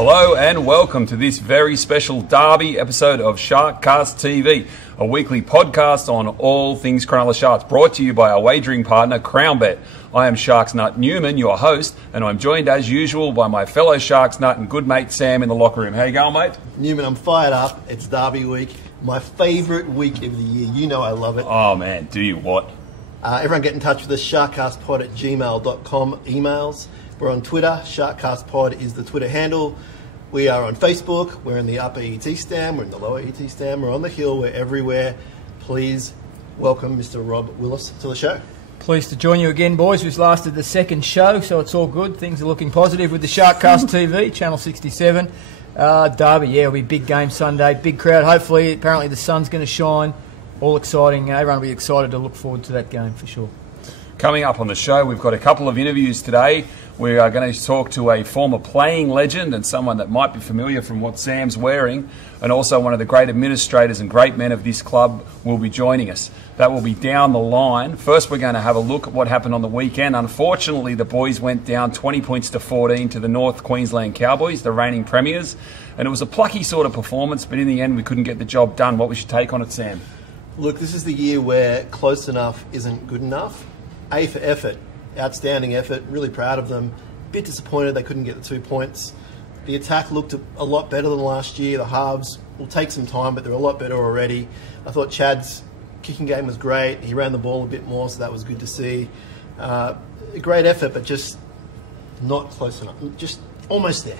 Hello and welcome to this very special Derby episode of SharkCastTV, a weekly podcast on all things Cronulla Sharks, brought to you by our wagering partner, CROWNBET. I am Sharks Nut Newman, your host, and I'm joined as usual by my fellow Sharks Nut and good mate Sam in the locker room. How you going, mate? Newman, I'm fired up. It's Derby week, my favourite week of the year. You know I love it. Oh man, do you what? Everyone get in touch with us, sharkcastpod@gmail.com emails. We're on Twitter. SharkCastPod is the Twitter handle. We are on Facebook. We're in the upper ET stand. We're in the lower ET stand. We're on the hill. We're everywhere. Please welcome Mr. Rob Willis to the show. Pleased to join you again, boys. We've lasted the second show, so it's all good. Things are looking positive with the SharkCast TV, Channel 67. Derby, yeah, it'll be a big game Sunday. Big crowd. Hopefully, apparently the sun's going to shine. All exciting. Everyone will be excited to look forward to that game for sure. Coming up on the show, we've got a couple of interviews today. We are going to talk to a former playing legend and someone that might be familiar from what Sam's wearing, and also one of the great administrators and great men of this club will be joining us. That will be down the line. First, we're going to have a look at what happened on the weekend. Unfortunately, the boys went down 20 points to 14 to the North Queensland Cowboys, the reigning premiers, and it was a plucky sort of performance, but in the end, we couldn't get the job done. What was your take on it, Sam? Look, this is the year where close enough isn't good enough. A for effort. Outstanding effort. Really proud of them. Bit disappointed they couldn't get the 2 points. The attack looked a lot better than last year. The halves will take some time, but they're a lot better already. I thought Chad's kicking game was great. He ran the ball a bit more, so that was good to see. A great effort, but just not close enough. Just almost there.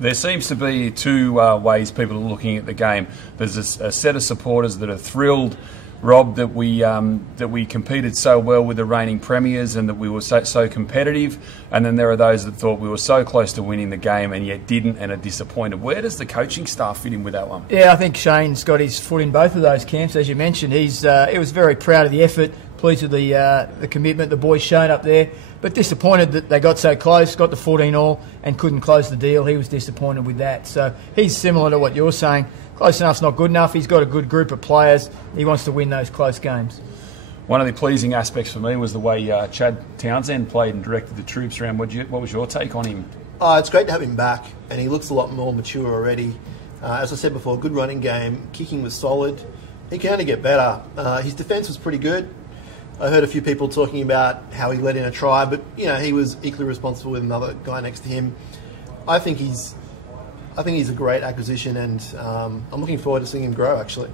There seems to be two ways people are looking at the game. There's a set of supporters that are thrilled, Rob, that we competed so well with the reigning premiers and that we were so competitive, and then there are those that thought we were so close to winning the game and yet didn't and are disappointed. Where does the coaching staff fit in with that one? Yeah, I think Shane's got his foot in both of those camps. As you mentioned, he was very proud of the effort, pleased with the commitment the boys shown up there, but disappointed that they got so close, got the 14-all and couldn't close the deal. He was disappointed with that. So he's similar to what you're saying. Close enough's not good enough. He's got a good group of players. He wants to win those close games. One of the pleasing aspects for me was the way Chad Townsend played and directed the troops around. What was your take on him? It's great to have him back, and he looks a lot more mature already. As I said before, good running game. Kicking was solid. He can only get better. His defence was pretty good. I heard a few people talking about how he let in a try, but he was equally responsible with another guy next to him. I think he's a great acquisition, and I'm looking forward to seeing him grow, actually.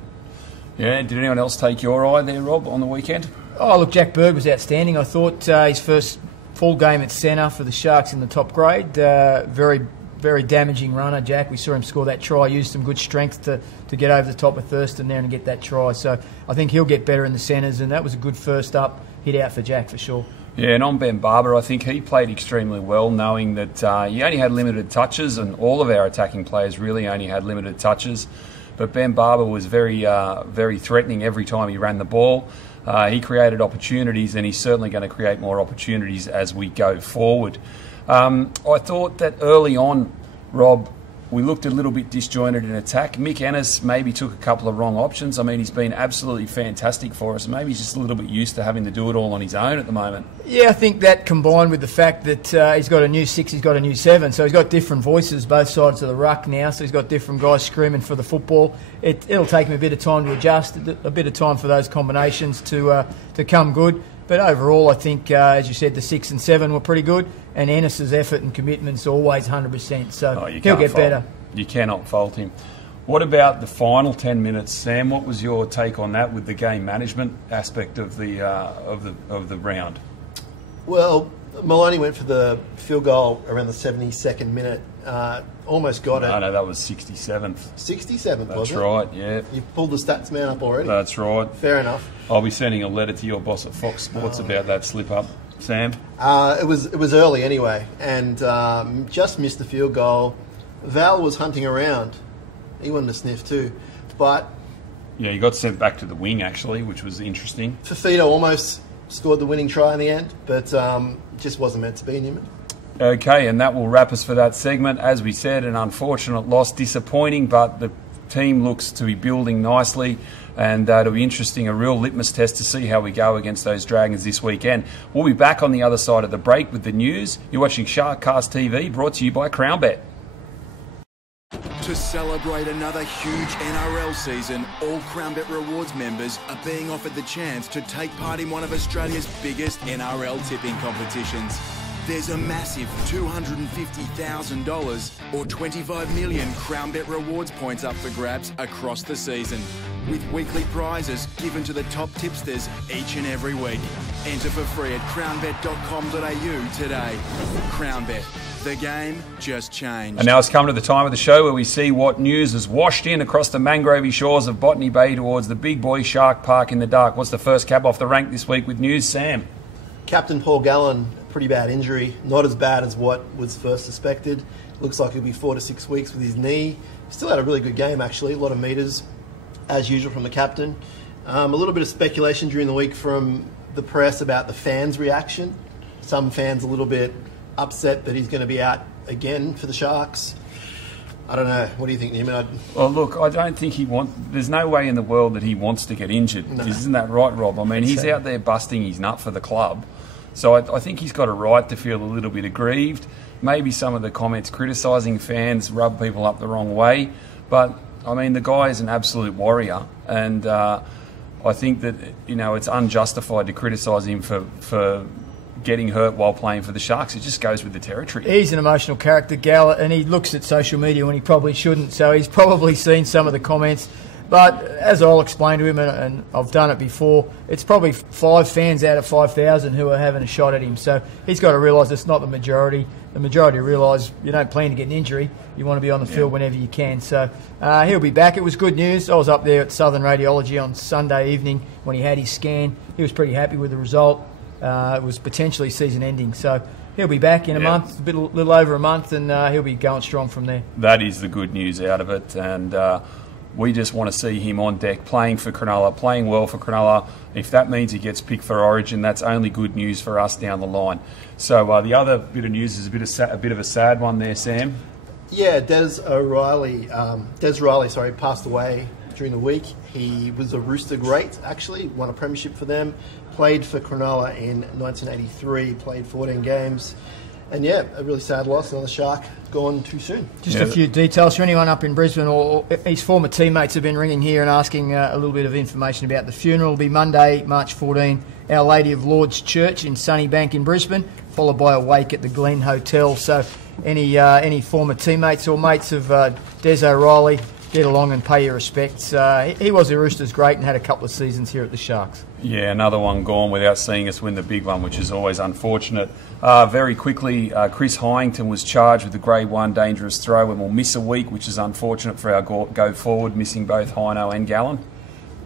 Yeah, did anyone else take your eye there, Rob, on the weekend? Oh, look, Jack Berg was outstanding. I thought his first full game at centre for the Sharks in the top grade. Very, very damaging runner, Jack. We saw him score that try, used some good strength to get over the top of Thurston there and get that try. So I think he'll get better in the centres, and that was a good first up hit out for Jack for sure. Yeah, and on Ben Barber, I think he played extremely well, knowing that he only had limited touches, and all of our attacking players really only had limited touches. But Ben Barber was very threatening every time he ran the ball. He created opportunities, and he's certainly going to create more opportunities as we go forward. I thought that early on, Rob, we looked a little bit disjointed in attack. Mick Ennis maybe took a couple of wrong options. I mean, he's been absolutely fantastic for us. Maybe he's just a little bit used to having to do it all on his own at the moment. Yeah, I think that combined with the fact that he's got a new 6, he's got a new 7, so he's got different voices both sides of the ruck now, so he's got different guys screaming for the football. It'll take him a bit of time to adjust, a bit of time for those combinations to come good. But overall, I think, as you said, the 6 and 7 were pretty good, and Ennis's effort and commitment's always 100%, so he'll get better. You cannot fault him. What about the final 10 minutes, Sam? What was your take on that with the game management aspect of the round? Well, Maloney went for the field goal around the 72nd minute. Almost got it. No, that was 67th. 67th, wasn't it? That's right, yeah. You've pulled the stats man up already. That's right. Fair enough. I'll be sending a letter to your boss at Fox Sports about that slip-up. Sam? It was early anyway, and just missed the field goal. Val was hunting around. He wanted to sniff too. But yeah, he got sent back to the wing, actually, which was interesting. Fafito almost scored the winning try in the end, but just wasn't meant to be, Newman. Okay, and that will wrap us for that segment. As we said, an unfortunate loss, disappointing, but the team looks to be building nicely, and it'll be interesting, a real litmus test to see how we go against those Dragons this weekend. We'll be back on the other side of the break with the news. You're watching SharkCastTV, brought to you by CROWNBET. To celebrate another huge NRL season, all CROWNBET Rewards members are being offered the chance to take part in one of Australia's biggest NRL tipping competitions. There's a massive $250,000 or 25 million CROWNBET Rewards points up for grabs across the season, with weekly prizes given to the top tipsters each and every week. Enter for free at crownbet.com.au today. CROWNBET. The game just changed. And now it's come to the time of the show where we see what news has washed in across the mangrovey shores of Botany Bay towards the big boy Shark Park in the dark. What's the first cab off the rank this week with news, Sam? Captain Paul Gallen, pretty bad injury. Not as bad as what was first suspected. Looks like he'll be 4 to 6 weeks with his knee. Still had a really good game, actually. A lot of metres, as usual, from the captain. A little bit of speculation during the week from the press about the fans' reaction. Some fans a little bit upset that he's going to be out again for the Sharks. I don't know. What do you think, Neiman? Well, look, I don't think there's no way in the world that he wants to get injured. No. Isn't that right, Rob? I mean, he's out there busting his nut for the club. So I think he's got a right to feel a little bit aggrieved. Maybe some of the comments criticising fans rub people up the wrong way. But, I mean, the guy is an absolute warrior. And I think that, it's unjustified to criticise him for getting hurt while playing for the Sharks. It just goes with the territory. He's an emotional character, Gal, and he looks at social media when he probably shouldn't, so he's probably seen some of the comments. But as I'll explain to him, and I've done it before, it's probably 5 fans out of 5,000 who are having a shot at him. So he's got to realise it's not the majority. The majority realise you don't plan to get an injury. You want to be on the field whenever you can. So he'll be back. It was good news. I was up there at Southern Radiology on Sunday evening when he had his scan. He was pretty happy with the result. It was potentially season ending, so he'll be back in a month, a little over a month, and he'll be going strong from there. That is the good news out of it, and we just want to see him on deck playing for Cronulla, playing well for Cronulla. If that means he gets picked for Origin, that's only good news for us down the line. So the other bit of news is a bit of a sad one there, Sam. Yeah, Des Riley, passed away during the week. He was a Rooster great, actually, won a premiership for them. Played for Cronulla in 1983, played 14 games. And yeah, a really sad loss. Another Shark gone too soon. Just a few details for anyone up in Brisbane or his former teammates have been ringing here and asking a little bit of information about the funeral. It'll be Monday, March 14, Our Lady of Lourdes Church in Sunnybank in Brisbane, followed by a wake at the Glen Hotel. So any former teammates or mates of Des O'Reilly, get along and pay your respects. He was a Roosters great and had a couple of seasons here at the Sharks. Yeah, another one gone without seeing us win the big one, which is always unfortunate. Very quickly, Chris Hyington was charged with a Grade 1 dangerous throw and will miss a week, which is unfortunate for our go forward, missing both Hino and Gallen.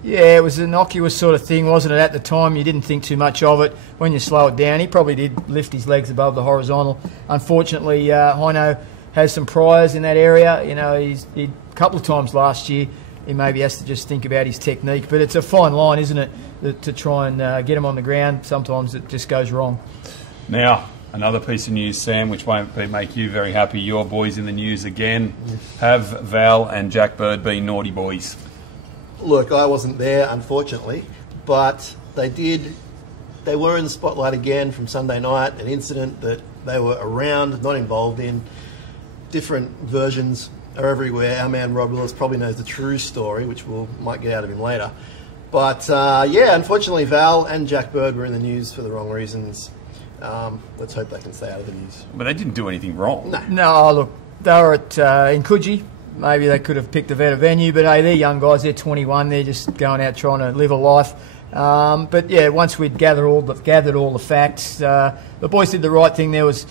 Yeah, it was an innocuous sort of thing, wasn't it? At the time, you didn't think too much of it. When you slow it down, he probably did lift his legs above the horizontal. Unfortunately, Hino has some priors in that area. He's a couple of times last year. He maybe has to just think about his technique. But it's a fine line, isn't it, to try and get him on the ground. Sometimes it just goes wrong. Now, another piece of news, Sam, which won't make you very happy. Your boys in the news again. Have Val and Jack Bird been naughty boys? Look, I wasn't there, unfortunately. But they were in the spotlight again from Sunday night. An incident that they were around, not involved in. Different versions are everywhere. Our man Rob Willis probably knows the true story, which we might get out of him later. But unfortunately, Val and Jack Bird were in the news for the wrong reasons. Let's hope they can stay out of the news. But they didn't do anything wrong. No, look, they were in Coogee. Maybe they could have picked a better venue, but hey, they're young guys. They're 21. They're just going out trying to live a life. But yeah, once we'd gathered all the facts, the boys did the right thing. There was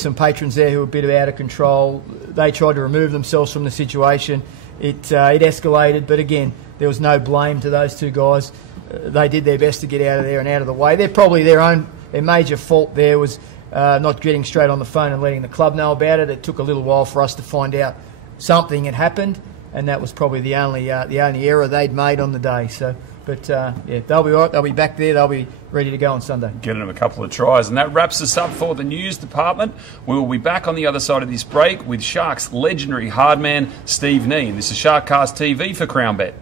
some patrons there who were a bit out of control. They tried to remove themselves from the situation. It escalated, but again, there was no blame to those two guys. They did their best to get out of there and out of the way. They're probably their major fault there was not getting straight on the phone and letting the club know about it. It took a little while for us to find out something had happened, and that was probably the only error they'd made on the day. So. But, they'll be all right. They'll be back there. They'll be ready to go on Sunday. Getting them a couple of tries. And that wraps us up for the news department. We will be back on the other side of this break with Sharks legendary hardman Steve Nee. And this is SharkCastTV for CROWNBET.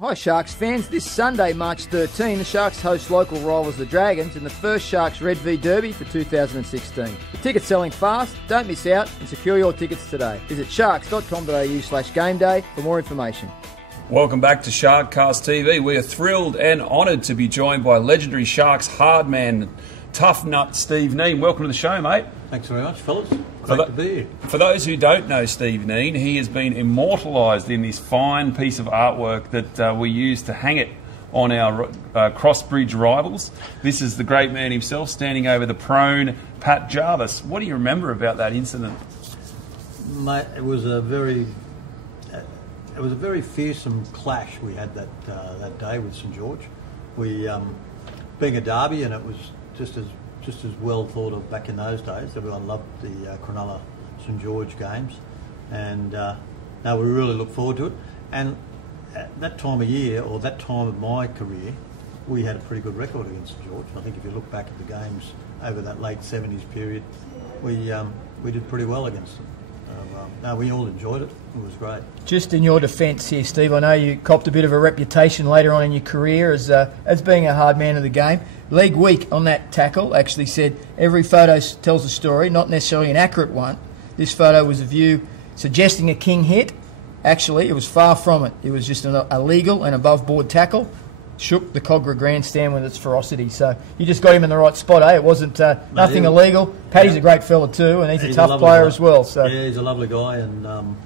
Hi Sharks fans, this Sunday, March 13, the Sharks host local rivals the Dragons in the first Sharks Red V Derby for 2016. The tickets selling fast, don't miss out and secure your tickets today. Visit sharks.com.au/gameday for more information. Welcome back to SharkCastTV. We are thrilled and honoured to be joined by legendary Sharks hard man, tough nut Steve Neen. Welcome to the show, mate. Thanks very much, fellas. Great to be here. For those who don't know Steve Neen, he has been immortalised in this fine piece of artwork that we use to hang it on our cross-bridge rivals. This is the great man himself standing over the prone Pat Jarvis. What do you remember about that incident? Mate, it was a very fearsome clash we had that day with St George. We, being a derby, and it was just as well thought of back in those days. Everyone loved the Cronulla St George games, and now we really look forward to it. And at that time of year, or that time of my career, we had a pretty good record against St George. I think if you look back at the games over that late 70s period, we did pretty well against them. No, we all enjoyed it. It was great. Just in your defence here, Steve, I know you copped a bit of a reputation later on in your career as being a hard man of the game. League Week on that tackle actually said every photo tells a story, not necessarily an accurate one. This photo was of you suggesting a king hit. Actually, it was far from it. It was just an illegal and above-board tackle. Shook the Cogra grandstand with its ferocity. So you just got him in the right spot, eh? It wasn't nothing illegal. Paddy's a great fella too, and he's a tough player as well. So yeah, he's a lovely guy, and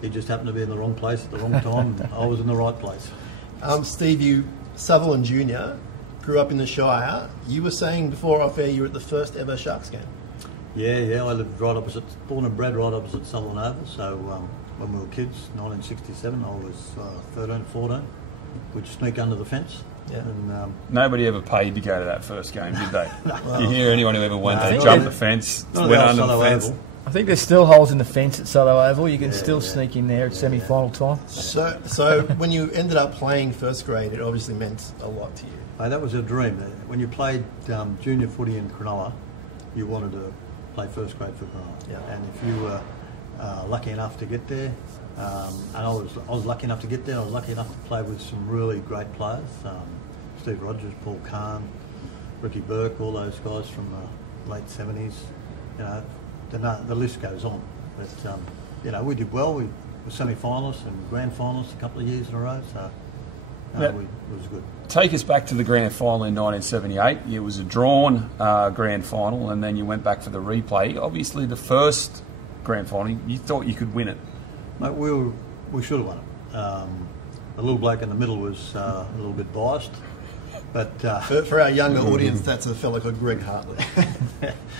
he just happened to be in the wrong place at the wrong time. I was in the right place. Steve, you Sutherland Jr. grew up in the Shire. You were saying before off air you were at the first ever Sharks game. Yeah, I lived right opposite, born and bred right opposite Sutherland Oval. So when we were kids, 1967, I was 13, 14. We'd sneak under the fence. Yeah. And, nobody ever paid to go to that first game, did they? You hear anyone who ever went there, jumped the fence, went under the fence? Oval. I think there's still holes in the fence at Sutherland Oval. You can still sneak in there at semi-final time. So when you ended up playing first grade, it obviously meant a lot to you. That was a dream. When you played junior footy in Cronulla, you wanted to play first grade for Cronulla. Yeah. And if you were lucky enough to get there, and I was lucky enough to get there. I was lucky enough to play with some really great players: Steve Rogers, Paul Kahn, Ricky Burke, all those guys from the late 70s. You know, the list goes on. But you know, we did well. We were semi-finalists and grand finalists a couple of years in a row. So it was good. Take us back to the grand final in 1978. It was a drawn grand final, and then you went back for the replay. Obviously, the first grand final, you thought you could win it. Mate, we should have won it. The little bloke in the middle was a little bit biased, but for our younger audience, that's a fellow called Greg Hartley.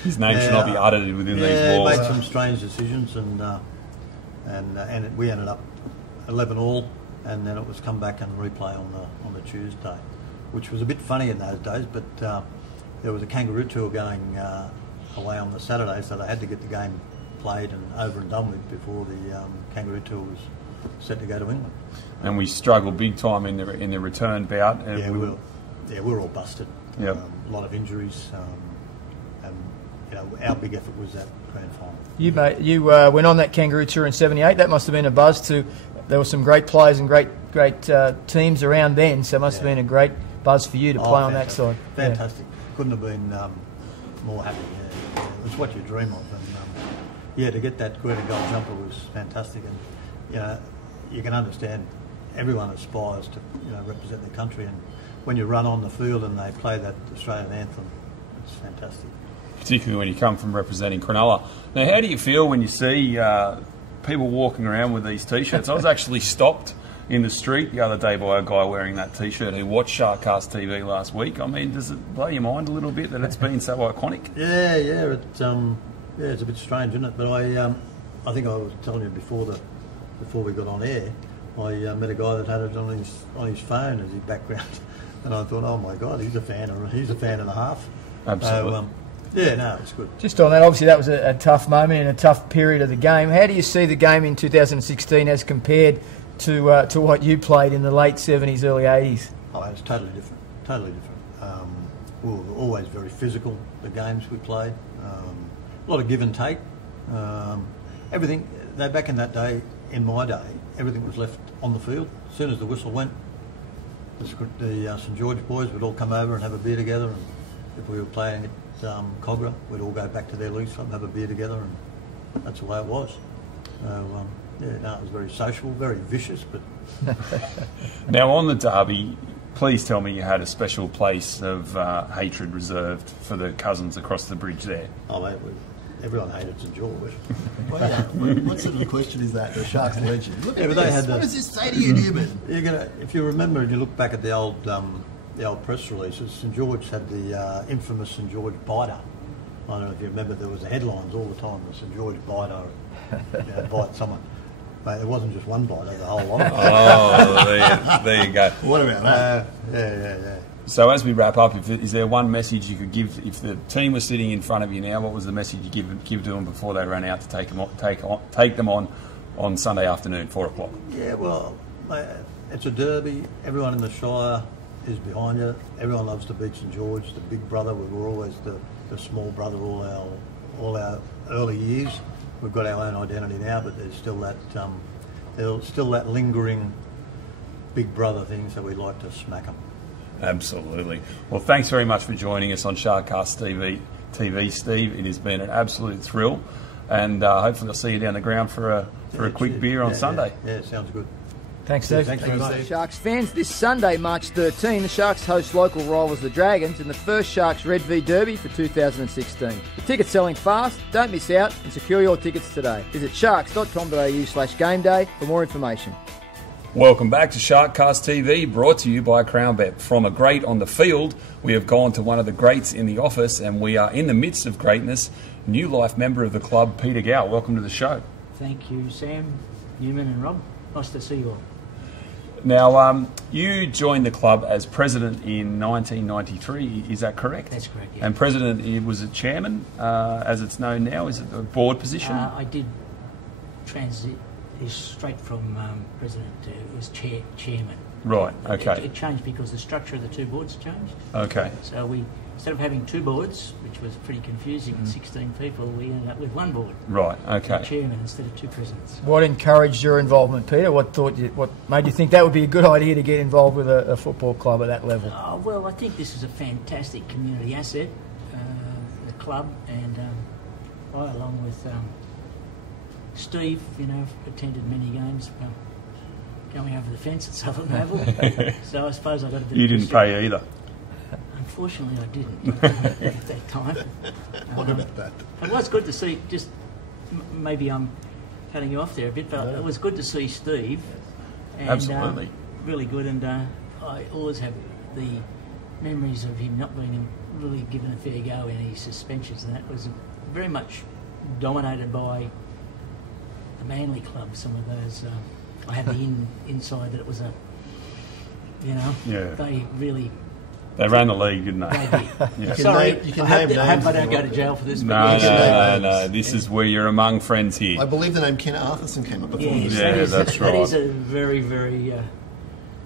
His name should not be uttered within these walls. Made some strange decisions, and we ended up 11-all, and then it was come back and replay on the Tuesday, which was a bit funny in those days. But there was a kangaroo tour going away on the Saturday, so they had to get the game played and over and done with before the kangaroo tour was set to go to England. And we struggled big time in the return bout. And we were all busted. Yep. A lot of injuries, and you know, our big effort was that grand final. You went on that kangaroo tour in '78. That must have been a buzz too. There were some great players and great teams around then, so it must have been a great buzz for you to play on that side. Fantastic. Couldn't have been more happy. Yeah. It was what you dream of. And, to get that Greta goal jumper was fantastic, and you know, you can understand everyone aspires to represent their country, and when you run on the field and they play that Australian anthem, it's fantastic. Particularly when you come from representing Cronulla. Now, how do you feel when you see people walking around with these T-shirts? I was actually stopped in the street the other day by a guy wearing that T-shirt who watched SharkCastTV last week. I mean, does it blow your mind a little bit that it's been so iconic? Yeah, it's a bit strange, isn't it? But I think I was telling you before we got on air, I met a guy that had it on his phone as his background, and I thought, oh my God, he's a fan and a half. Absolutely. So, it's good. Just on that, obviously that was a tough moment and a tough period of the game. How do you see the game in 2016 as compared to what you played in the late 70s, early 80s? Oh, it's totally different. We were always very physical, the games we played. A lot of give and take. Everything, back in that day, in my day, everything was left on the field. As soon as the whistle went, the St George boys would all come over and have a beer together, and if we were playing at Cogra, we'd all go back to their league club and have a beer together, and that's the way it was. So, it was very sociable, very vicious, but... Now, on the derby, please tell me you had a special place of hatred reserved for the cousins across the bridge there. Oh, mate, everyone hated St George. What sort of a question is that? The Sharks legend. Look at this. What does this say to you, Newman? If you remember, and you look back at the old press releases, St George had the infamous St George biter. I don't know if you remember, there was the headlines all the time, the St George biter, bite someone. But it wasn't just one bite, there was a whole lot of Oh, there you go. What about that? Yeah. So as we wrap up, is there one message you could give if the team was sitting in front of you now? What was the message you give to them before they ran out to take them on Sunday afternoon, 4 o'clock? Yeah, well, it's a derby. Everyone in the Shire is behind you. Everyone loves to beat St George, the big brother. We were always the small brother all our early years. We've got our own identity now, but there's still that lingering big brother thing, so we'd like to smack them. Absolutely. Well, thanks very much for joining us on SharkCastTV, Steve. It has been an absolute thrill, and hopefully I'll see you down the ground for a quick beer on Sunday. Yeah, sounds good. Thanks, Steve. Thanks very much. Sharks fans, this Sunday, March 13, the Sharks host local rivals the Dragons in the first Sharks Red V Derby for 2016. The tickets selling fast, don't miss out, and secure your tickets today. Visit sharks.com.au/gameday for more information. Welcome back to SharkCastTV, brought to you by CROWNBET. From a great on the field, we have gone to one of the greats in the office, and we are in the midst of greatness. New life member of the club, Peter Gow. Welcome to the show. Thank you, Sam, Newman and Rob. Nice to see you all. Now, you joined the club as president in 1993, is that correct? That's correct, yeah. And president, was it chairman, as it's known now? Is it a board position? I did transit straight from president to was chairman. Right, okay. It changed because the structure of the two boards changed. Okay. So we, instead of having two boards, which was pretty confusing, 16 people, we ended up with one board. Right, okay. A chairman instead of two presidents. What encouraged your involvement, Peter? What made you think that would be a good idea to get involved with a football club at that level? Well, I think this is a fantastic community asset, the club, and I, along with Steve, attended many games going over the fence at Southern Oval. So I suppose I got a bit. You didn't pay either. Unfortunately, I didn't at that time. What about that? It was good to see. Just maybe I'm cutting you off there a bit, but it was good to see Steve. And, Absolutely. Really good, and I always have the memories of him not being really given a fair go in his suspensions, and that was very much dominated by the Manly Club. Some of those, I had the inside that it was they really. They ran the league, didn't they? Yeah. Sorry, I hope I don't go to jail for this. No. This is where you're among friends here. I believe the name Ken Arthurson came up before. Yes, that's right. That is a very, very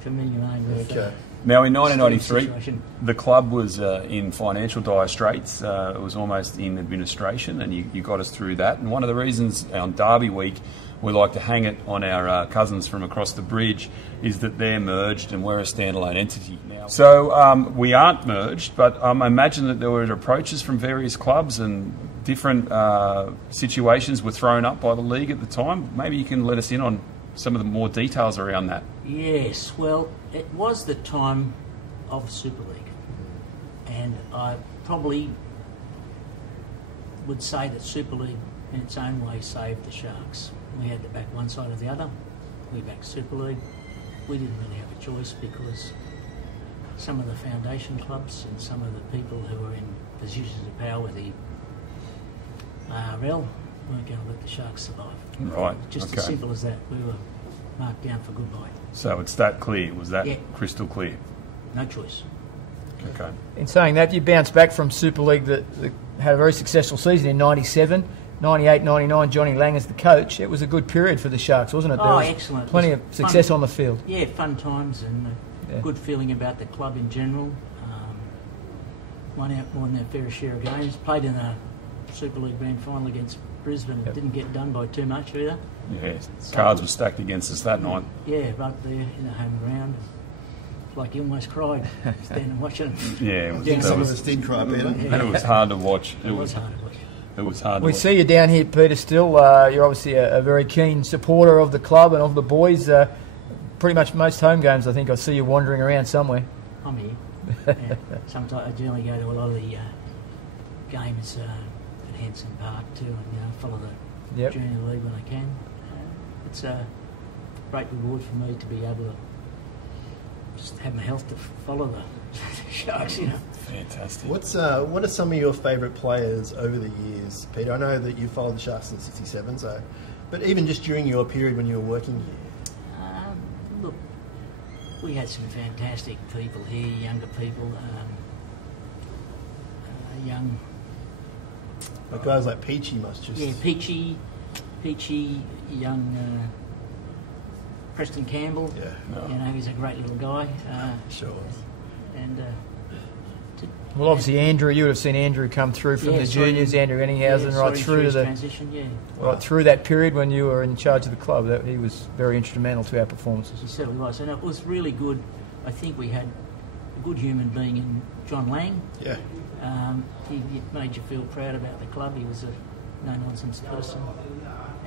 familiar name. Okay. Now, in 1993, the club was in financial dire straits. It was almost in administration, and you got us through that. And one of the reasons on Derby Week we like to hang it on our cousins from across the bridge is that they're merged and we're a standalone entity now. So we aren't merged, but I imagine that there were approaches from various clubs and different situations were thrown up by the league at the time. Maybe you can let us in on some of the more details around that. Yes, well, it was the time of Super League, and I probably would say that Super League in its own way saved the Sharks. We had to back one side or the other. We backed Super League. We didn't really have a choice because some of the foundation clubs and some of the people who were in positions of power with the ARL weren't going to let the Sharks survive. Right. Just as simple as that. We were marked down for goodbye. So it's that clear? Was that crystal clear? No choice. Okay. In saying that, you bounced back from Super League that had a very successful season in 97. 98, 99, Johnny Lang as the coach. It was a good period for the Sharks, wasn't it? There was excellent. Plenty of success on the field. Yeah, fun times and good feeling about the club in general. Won out more than their fair share of games. Played in a Super League grand final against Brisbane. It didn't get done by too much either. Yeah, cards were stacked against us that night. Yeah, right there in the home ground. like he almost cried standing watching him. Yeah, Yeah, some of us did cry, Peter. and it was hard to watch. It was hard to watch. It was hard to We watch. see you down here, Peter, still. You're obviously a very keen supporter of the club and of the boys. Pretty much most home games, I think I see you wandering around somewhere. I'm here. Yeah. Sometimes I generally go to a lot of the games at Henson Park too, and follow the junior league when I can. It's a great reward for me to be able to just have my health to follow the Sharks. Fantastic. What are some of your favourite players over the years, Peter? I know that you followed the Sharks since '67, but even just during your period when you were working here. Look, we had some fantastic people here, younger people, young. Like guys like Peachy must just... Yeah, Peachy, young Preston Campbell. Yeah. He's a great little guy. Sure. And Well, obviously Andrew, you would have seen Andrew come through from the juniors, Andrew Enninghausen, right through to the transition. right through that period when you were in charge of the club. He was very instrumental to our performances. He certainly was, and it was really good. I think we had a good human being in John Lang. Yeah. He made you feel proud about the club. He was a no-nonsense person,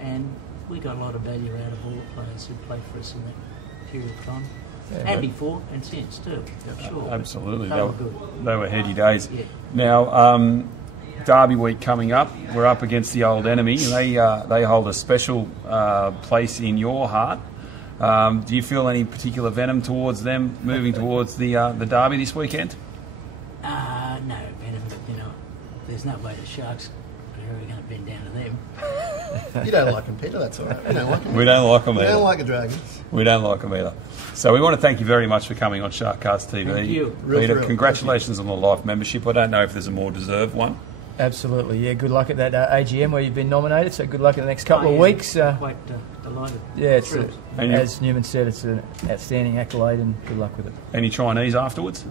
and we got a lot of value out of all the players who played for us in that period of time. And before and since too, sure. Absolutely, They were good. they were heady days. Yeah. Now, Derby week coming up. We're up against the old enemy. They hold a special place in your heart. Do you feel any particular venom towards them moving towards the Derby this weekend? No, venom. There's no way the Sharks are ever going to bend down to them. You don't like them, Peter, that's all right. We don't like them. We don't like them We either. don't like the Dragons. We don't like them either. So we want to thank you very much for coming on SharkCastTV. Thank you. Real Peter, thrill. congratulations on the life membership. I don't know if there's a more deserved one. Absolutely, yeah. Good luck at that AGM where you've been nominated. So good luck in the next couple of Yeah, weeks. Quite delighted. Yeah, it's Thrilled. as Newman said, it's an outstanding accolade, and good luck with it. Any Chinese afterwards?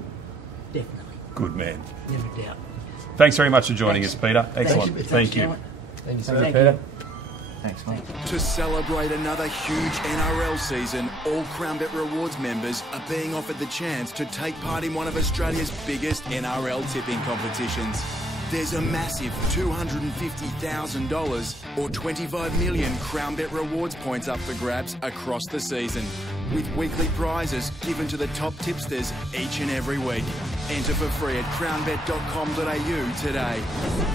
Definitely, Good man. never doubt. Thanks very much for joining us, Peter. Excellent. Thank you. gentlemen. Thank you, Thank Peter. you. Thanks, mate. To celebrate another huge NRL season, all CROWNBET Rewards members are being offered the chance to take part in one of Australia's biggest NRL tipping competitions. There's a massive $250,000 or 25 million CROWNBET Rewards points up for grabs across the season, with weekly prizes given to the top tipsters each and every week. Enter for free at crownbet.com.au today.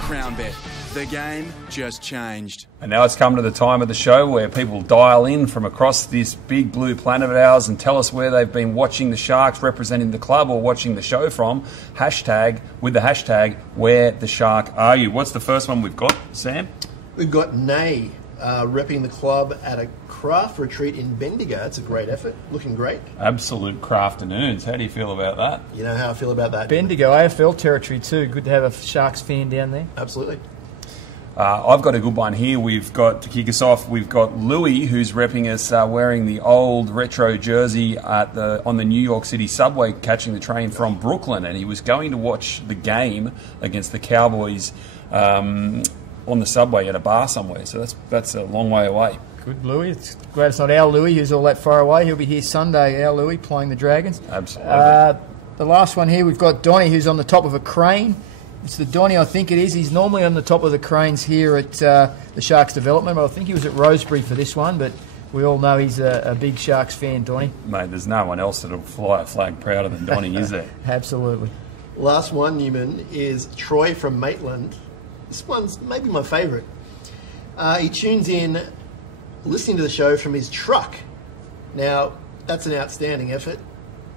CROWNBET. The game just changed. And now it's come to the time of the show where people dial in from across this big blue planet of ours and tell us where they've been watching the Sharks representing the club or watching the show from. With the hashtag, where the Shark are you? What's the first one we've got, Sam? We've got Nay repping the club at a craft retreat in Bendigo. It's a great effort. Looking great. Absolute crafternoons. How do you feel about that? You know how I feel about that. Bendigo, AFL territory too. Good to have a Sharks fan down there. Absolutely. I've got a good one here. We've got, to kick us off, we've got Louis, who's repping us wearing the old retro jersey on the New York City subway, catching the train from Brooklyn, and he was going to watch the game against the Cowboys on the subway at a bar somewhere. So that's a long way away. Good, Louis. It's glad it's not our Louis who's all that far away. He'll be here Sunday, our Louis, playing the Dragons. Absolutely. The last one here, we've got Donny, who's on the top of a crane. It's the Donny, I think it is. He's normally on the top of the cranes here at the Sharks development, but I think he was at Rosebery for this one, but we all know he's a big Sharks fan, Donny. Mate, there's no one else that'll fly a flag prouder than Donny, is there? Absolutely. Last one, Newman, is Troy from Maitland. This one's maybe my favourite. He tunes in listening to the show from his truck. Now, that's an outstanding effort.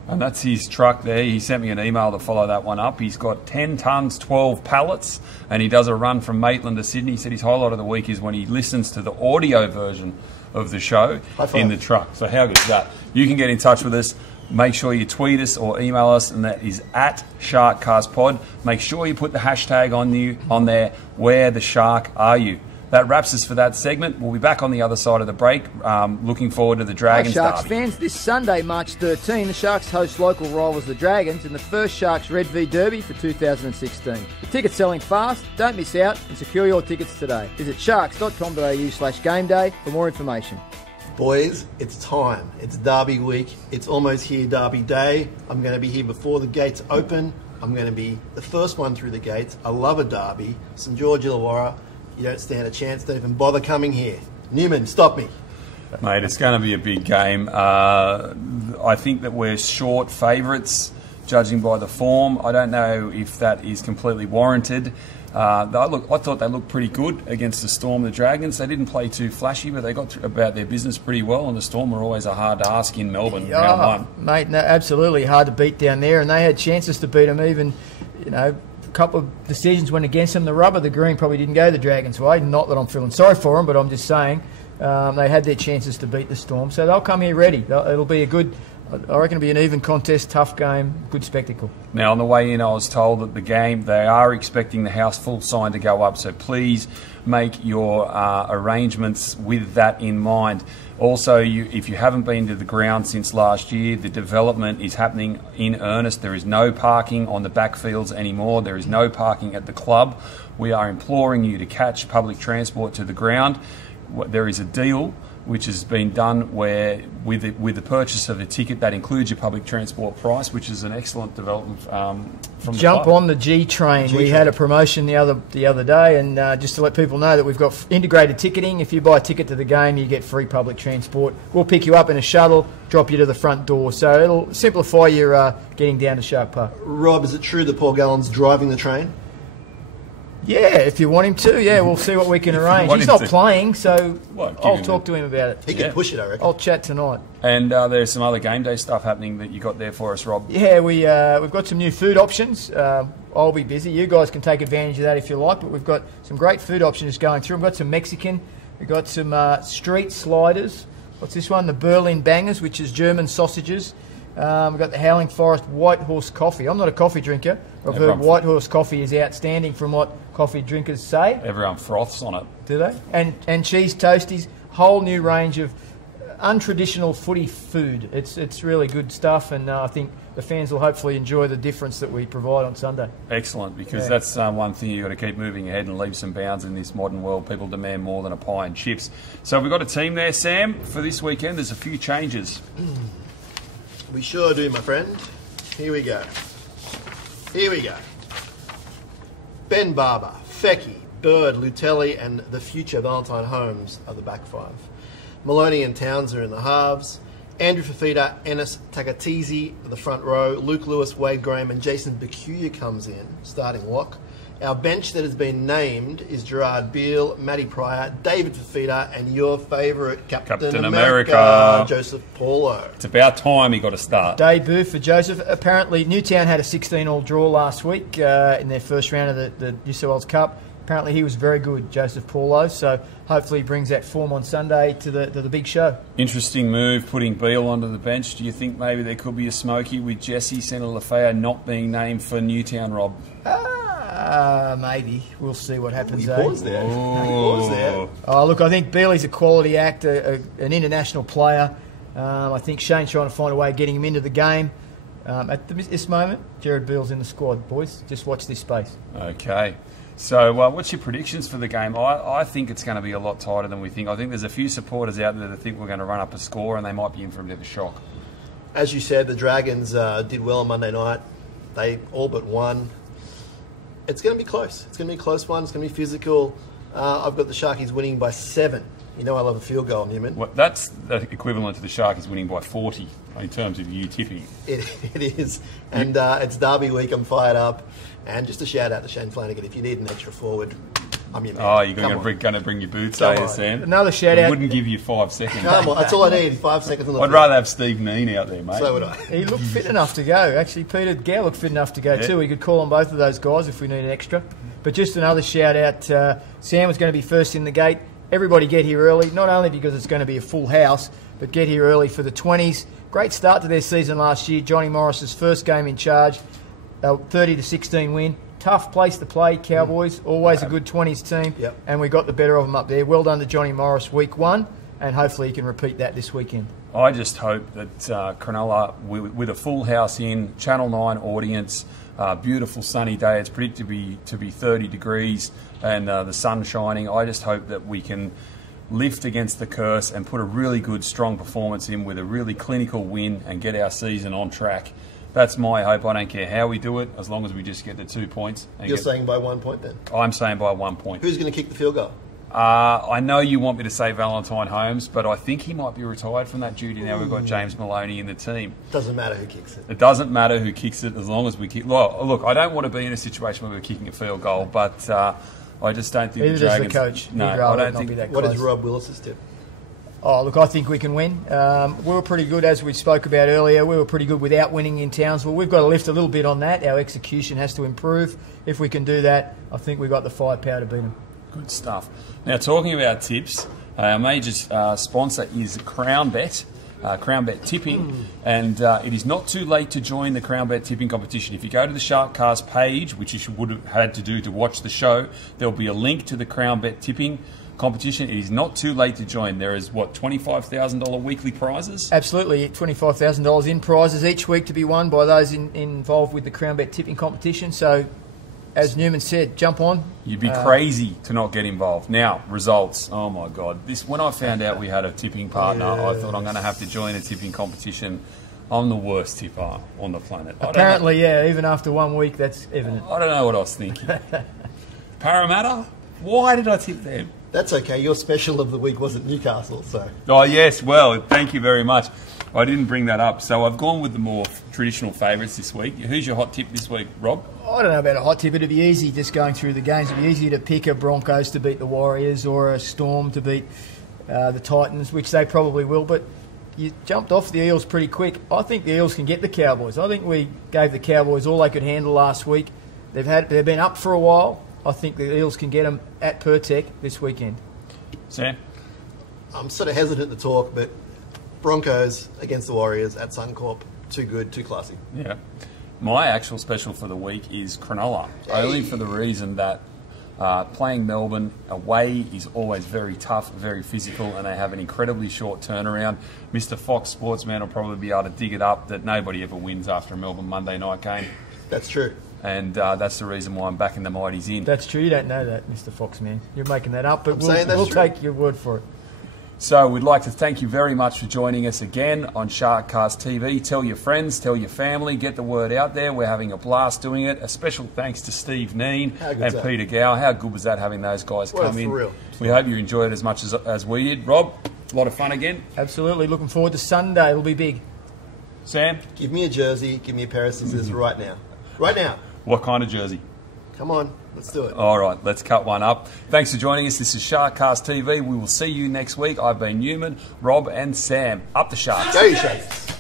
And that's his truck there. He sent me an email to follow that one up. He's got 10 tonnes, 12 pallets, and he does a run from Maitland to Sydney. He said his highlight of the week is when he listens to the audio version of the show in the truck. So how good is that? You can get in touch with us. Make sure you tweet us or email us, and that is at SharkCastPod. Make sure you put the hashtag on there, where the Shark are you? That wraps us for that segment. We'll be back on the other side of the break. Looking forward to the Dragons Sharks derby. fans, this Sunday, March 13, the Sharks host local rivals the Dragons in the first Sharks Red V Derby for 2016. The tickets selling fast. Don't miss out and secure your tickets today. Visit sharks.com.au/game day for more information. Boys, it's time. It's Derby week. It's almost here, Derby day. I'm going to be here before the gates open. I'm going to be the first one through the gates. I love a derby. St George Illawarra, you don't stand a chance. Don't even bother coming here. Newman, stop me. Mate, it's going to be a big game. I think that we're short favourites, judging by the form. I don't know if that is completely warranted. I thought they looked pretty good against the Storm, the Dragons. They didn't play too flashy, but they got about their business pretty well, and the Storm were always a hard ask in Melbourne, round one. Mate, no, absolutely hard to beat down there, and they had chances to beat them even, a couple of decisions went against them. The rubber, the green probably didn't go the Dragons' way. Not that I'm feeling sorry for them, but I'm just saying they had their chances to beat the Storm. So they'll come here ready. It'll be I reckon it'll be an even contest, tough game, good spectacle. Now, on the way in, I was told that the game, they are expecting the house full sign to go up, so please make your arrangements with that in mind. Also, if you haven't been to the ground since last year, the development is happening in earnest. There is no parking on the backfields anymore. There is no parking at the club. We are imploring you to catch public transport to the ground. There is a deal which has been done where with the purchase of a ticket that includes your public transport price, which is an excellent development from the Jump club. on the G train. We had a promotion the other day, and just to let people know that we've got integrated ticketing. If you buy a ticket to the game, you get free public transport. We'll pick you up in a shuttle, drop you to the front door. So it'll simplify your getting down to Shark Park. Rob, is it true that Paul Gallen's driving the train? Yeah, if you want him to, we'll see what we can arrange. He's not playing, so I'll talk to him about it. He can push it, I reckon. I'll chat tonight. And there's some other game day stuff happening that you got there for us, Rob. Yeah, we've got some new food options. I'll be busy. You guys can take advantage of that if you like, but we've got some great food options going through. We've got some Mexican. We've got some street sliders. What's this one? The Berlin Bangers, which is German sausages. We've got the Howling Forest White Horse Coffee. I'm not a coffee drinker. I've heard White Horse Coffee is outstanding from what coffee drinkers say. Everyone froths on it. Do they? And cheese toasties. Whole new range of untraditional footy food. It's really good stuff, and I think the fans will hopefully enjoy the difference that we provide on Sunday. Excellent, because that's one thing you've got to keep moving ahead and leave some bounds in this modern world. People demand more than a pie and chips. So we've got a team there, Sam, for this weekend. There's a few changes. We sure do, my friend. Here we go. Ben Barber, Fecky, Bird, Lutelli, and the future Valentine Holmes are the back five. Maloney and Towns are in the halves. Andrew Fafita, Ennis Takatizi are the front row. Luke Lewis, Wade Graham, and Jason Bakuya comes in, starting lock. Our bench that has been named is Gerard Beale, Matty Pryor, David Fafita, and your favourite Captain America, Joseph Paulo. It's about time he got a start. Debut for Joseph. Apparently, Newtown had a 16-all draw last week in their first round of the New South Wales Cup. Apparently, he was very good, Joseph Paulo. So hopefully, he brings that form on Sunday to the big show. Interesting move, putting Beale onto the bench. Do you think maybe there could be a smoky with Jesse Senna-Lafayette not being named for Newtown, Rob? Maybe. We'll see what happens. Pause there. Oh, look, I think Beale's a quality act, an international player. I think Shane's trying to find a way of getting him into the game. At this moment, Gerard Beale's in the squad, boys. Just watch this space. Okay. So what's your predictions for the game? I think it's going to be a lot tighter than we think. I think there's a few supporters out there that think we're going to run up a score, and they might be in for a bit of a shock. As you said, the Dragons did well on Monday night. They all but won. It's going to be close. It's going to be a close one. It's going to be physical. I've got the Sharkies winning by 7. You know I love a field goal, Newman. Well, that's equivalent to the Sharkies winning by 40 in terms of you tipping. It is. And it's Derby week. I'm fired up. And just a shout out to Shane Flanagan. If you need an extra forward, I'm your man. Oh, you're going to bring your boots, are you, Sam? Another shout out. I wouldn't give you 5 seconds. Come on, that's all I need. 5 seconds on the I'd rather have Steve Neen out there, mate. So would I. He looked fit enough to go. Actually, Peter Gale looked fit enough to go too. We could call on both of those guys if we need an extra. But just another shout out. Sam was going to be first in the gate. Everybody get here early, not only because it's going to be a full house, but get here early for the 20s. Great start to their season last year. Johnny Morris's first game in charge, 30-16 win. Tough place to play, Cowboys. Always a good 20s team. Yep. And we got the better of them up there. Well done to Johnny Morris week 1, and hopefully he can repeat that this weekend. I just hope that Cronulla, with a full house in, Channel 9 audience, beautiful sunny day. It's predicted to be 30 degrees and the sun shining. I just hope that we can lift against the curse and put a really good, strong performance in with a really clinical win and get our season on track. That's my hope. I don't care how we do it, as long as we just get the 2 points. You're saying by 1 point then? I'm saying by 1 point. Who's going to kick the field goal? I know you want me to say Valentine Holmes, but I think he might be retired from that duty now. We've got James Maloney in the team. Doesn't matter who kicks it. It doesn't matter who kicks it as long as we kick. Well, look, I don't want to be in a situation where we're kicking a field goal, but I just don't think the Dragons... the coach. No, I don't think... What is Rob Willis's tip? Oh, look, I think we can win. We were pretty good, as we spoke about earlier. We were pretty good without winning in Townsville. We've got to lift a little bit on that. Our execution has to improve. If we can do that, I think we've got the firepower to beat them. Good stuff. Now, talking about tips, our major sponsor is CROWNBET. CROWNBET tipping, and it is not too late to join the CROWNBET tipping competition. If you go to the SharkCast page, which you would have had to do to watch the show, there'll be a link to the CROWNBET tipping competition. It is not too late to join. There is, what, $25,000 weekly prizes? Absolutely, $25,000 in prizes each week to be won by those involved with the CROWNBET tipping competition. So, as Newman said, jump on. You'd be crazy to not get involved. Now, results. Oh, my God. When I found out we had a tipping partner, I thought I'm going to have to join a tipping competition. I'm the worst tipper on the planet. Apparently, yeah, even after 1 week, that's evident. I don't know what I was thinking. Parramatta? Why did I tip them? That's okay. Your special of the week wasn't Newcastle, so... Oh, yes. Well, thank you very much. I didn't bring that up. So I've gone with the more traditional favourites this week. Who's your hot tip this week, Rob? I don't know about a hot tip. It'd be easy just going through the games. It'd be easy to pick a Broncos to beat the Warriors or a Storm to beat the Titans, which they probably will. But you jumped off the Eels pretty quick. I think the Eels can get the Cowboys. I think we gave the Cowboys all they could handle last week. They've been up for a while. I think the Eels can get them at Pertec this weekend. Sam? I'm sort of hesitant to talk, but Broncos against the Warriors at Suncorp, too good, too classy. Yeah. My actual special for the week is Cronulla, only for the reason that playing Melbourne away is always very tough, very physical, and they have an incredibly short turnaround. Mr. Fox Sportsman will probably be able to dig it up that nobody ever wins after a Melbourne Monday night game. That's true. And that's the reason why I'm backing the Mighties in. That's true. You don't know that, Mr. Foxman. You're making that up, but we'll take your word for it. So we'd like to thank you very much for joining us again on SharkCastTV. Tell your friends, tell your family, get the word out there. We're having a blast doing it. A special thanks to Steve Neen and Peter Gow. How good was that, having those guys come in? Real. We hope you enjoyed it as much as we did. Rob, a lot of fun again. Absolutely. Looking forward to Sunday. It'll be big. Sam? Give me a jersey. Give me a pair of scissors right now. Right now. What kind of jersey? Come on, let's do it. All right, let's cut one up. Thanks for joining us. This is SharkCast TV. We will see you next week. I've been Newman, Rob and Sam. Up the Sharks. Go you Sharks.